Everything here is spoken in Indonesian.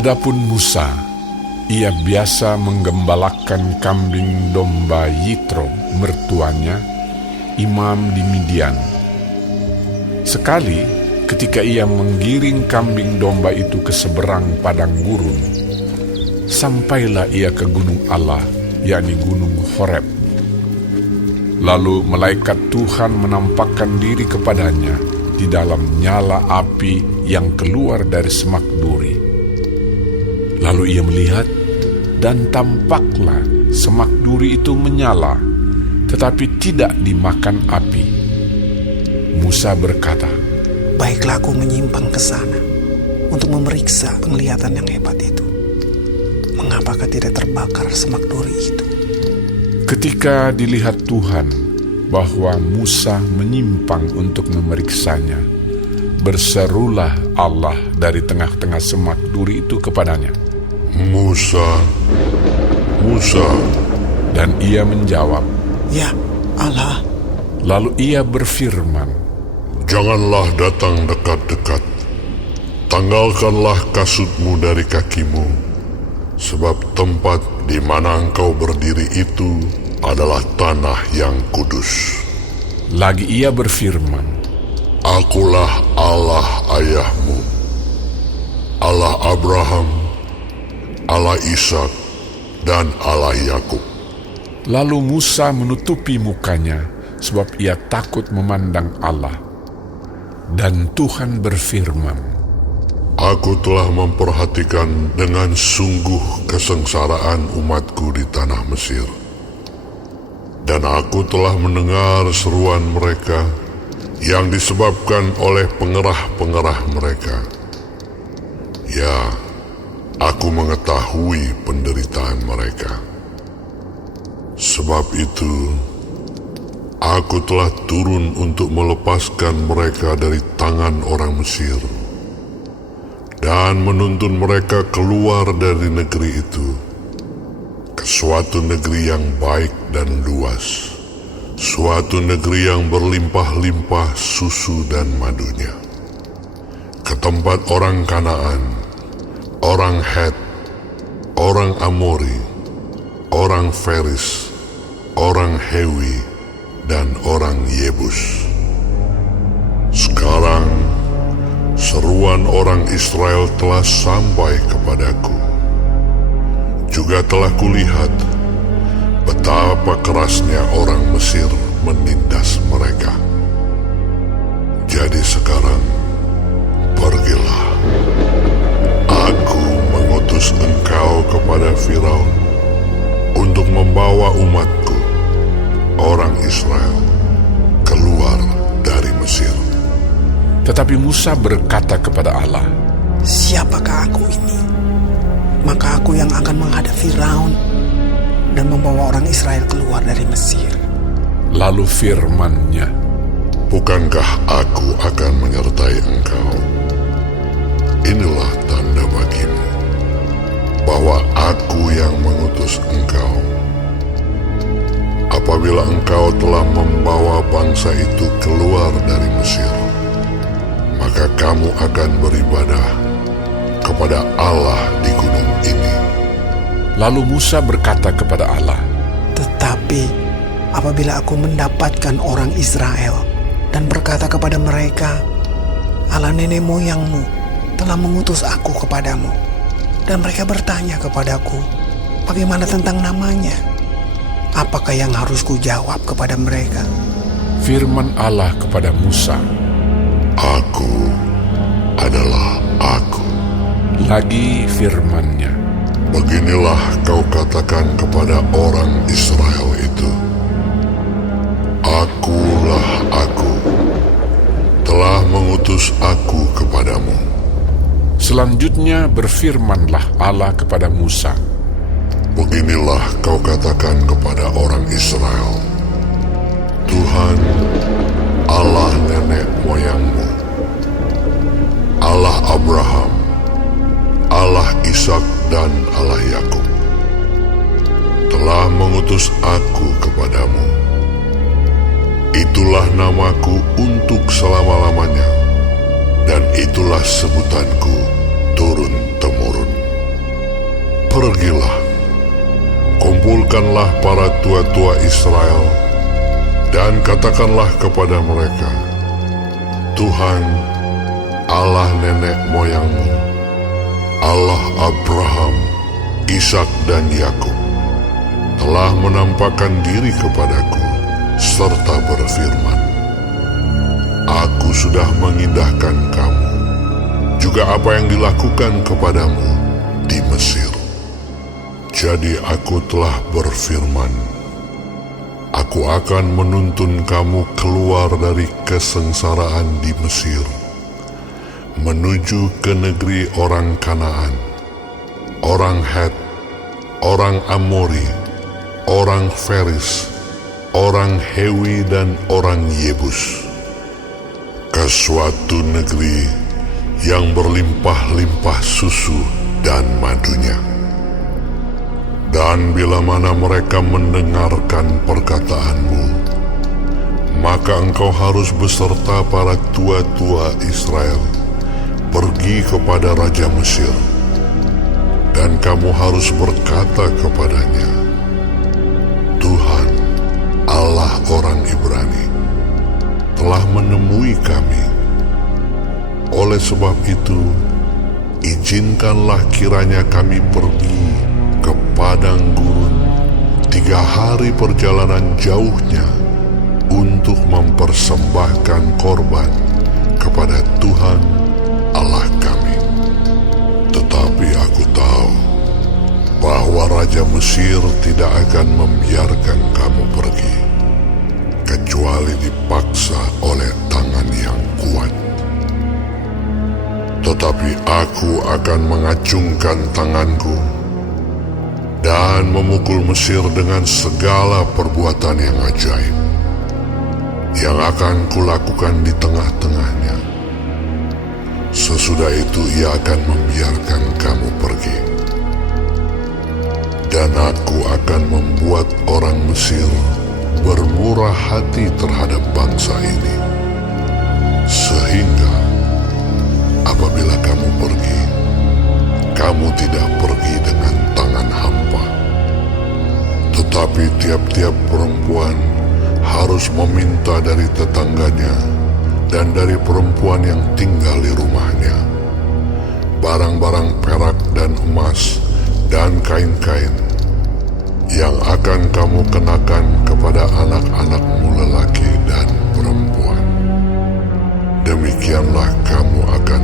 Adapun Musa, ia biasa menggembalakan kambing domba Yitro, mertuanya, imam di Midian. Sekali, ketika ia menggiring kambing domba itu ke seberang padang gurun, sampailah ia ke gunung Allah, yakni gunung Horeb. Lalu malaikat Tuhan menampakkan diri kepadanya di dalam nyala api yang keluar dari semak duri. Lalu ia melihat, dan tampaklah semak duri itu menyala, tetapi tidak dimakan api. Musa berkata, "Baiklah, aku menyimpang ke sana untuk memeriksa penglihatan yang hebat itu. Mengapakah tidak terbakar semak duri itu?" Ketika dilihat Tuhan bahwa Musa menyimpang untuk memeriksanya, berserulah Allah dari tengah-tengah semak duri itu kepadanya, "Musa, Musa." Dan ia menjawab, "Ya, Allah." Lalu ia berfirman, "Janganlah datang dekat-dekat. Tanggalkanlah kasutmu dari kakimu, sebab tempat di mana engkau berdiri itu adalah tanah yang kudus." Lagi ia berfirman, "Akulah Allah ayahmu, Allah Abraham, Allah Ishak, dan Allah Yakub." Lalu Musa menutupi mukanya, sebab ia takut memandang Allah. Dan Tuhan berfirman, "Aku telah memperhatikan dengan sungguh kesengsaraan umatku di tanah Mesir. Dan aku telah mendengar seruan mereka yang disebabkan oleh pengerah-pengerah mereka. Ya, aku mengetahui penderitaan mereka. Sebab itu, aku telah turun untuk melepaskan mereka dari tangan orang Mesir dan menuntun mereka keluar dari negeri itu ke suatu negeri yang baik dan luas, suatu negeri yang berlimpah-limpah susu dan madunya, ke tempat orang Kanaan, orang Het, orang Amori, orang Feris, orang Hewi, dan orang Yebus. Sekarang seruan orang Israel telah sampai kepadaku. Juga telah kulihat betapa kerasnya orang Mesir menindas mereka. Jadi sekarang pergilah. Aku mengutus engkau kepada Firaun untuk membawa umatku, orang Israel, keluar dari Mesir." tetapi Musa berkata kepada Allah, "Siapakah aku ini? Maka aku yang akan menghadap Firaun dan membawa orang Israel keluar dari Mesir." Lalu firman-Nya, "Bukankah aku akan menyertai engkau? Inilah tanda bagimu bahwa aku yang mengutus engkau. Apabila engkau telah membawa bangsa itu keluar dari Mesir, maka kamu akan beribadah kepada Allah di gunung ini." Lalu Musa berkata kepada Allah, "Tetapi apabila aku mendapatkan orang Israel dan berkata kepada mereka, 'Allah nenek moyangmu telah mengutus aku kepadamu,' dan mereka bertanya kepadaku, 'Bagaimana tentang namanya?' apakah yang harus kujawab kepada mereka?" firman Allah kepada Musa, "Aku adalah Aku." Lagi firman-Nya, Beginilah kau katakan kepada orang Israel itu, "Akulah Aku, telah mengutus Aku kepadamu." Selanjutnya berfirmanlah Allah kepada Musa, Beginilah kau katakan kepada orang Israel, "Tuhan, Allah nenek moyangmu, Allah Abraham, Allah Ishak dan Allah Yakub, telah mengutus aku kepadamu. Itulah namaku untuk selama-lamanya, dan itulah sebutanku turun-temurun. pergilah, kumpulkanlah para tua-tua Israel, dan katakanlah kepada mereka, Tuhan, Allah nenek moyangmu, Allah Abraham, Ishak dan Yakub, telah menampakkan diri kepadaku, serta berfirman, Aku sudah mengindahkan kamu, juga apa yang dilakukan kepadamu di Mesir. Jadi aku telah berfirman, Aku akan menuntun kamu keluar dari kesengsaraan di Mesir, menuju ke negeri orang Kanaan, orang Het, orang Amori, orang Feris, orang Hewi dan orang Yebus, ke suatu negeri yang berlimpah-limpah susu dan madunya. Dan bila mana mereka mendengarkan perkataanmu, maka engkau harus beserta para tua-tua Israel pergi kepada Raja Mesir, dan kamu harus berkata kepadanya, Tuhan, Allah orang Ibrani, telah menemui kami. Oleh sebab itu, izinkanlah kiranya kami pergi ke padang gurun 3 hari perjalanan jauhnya untuk mempersembahkan korban kepada Tuhan Allah kami. Tetapi aku tahu bahwa Raja Mesir tidak akan membiarkan kamu pergi, kecuali dipaksa oleh tangan yang kuat. Tetapi aku akan mengacungkan tanganku dan memukul Mesir dengan segala perbuatan yang ajaib yang akan kulakukan di tengah-tengahnya. Sesudah itu ia akan membiarkan kamu pergi. Dan aku akan membuat orang Mesir bermurah hati terhadap bangsa ini, sehingga apabila kamu pergi, kamu tidak pergi dengan tangan hampa. Tetapi tiap-tiap perempuan harus meminta dari tetangganya dan dari perempuan yang tinggal di rumahnya barang-barang perak dan emas dan kain-kain yang akan kamu kenakan kepada anak-anakmu lelaki dan perempuan. Demikianlah kamu akan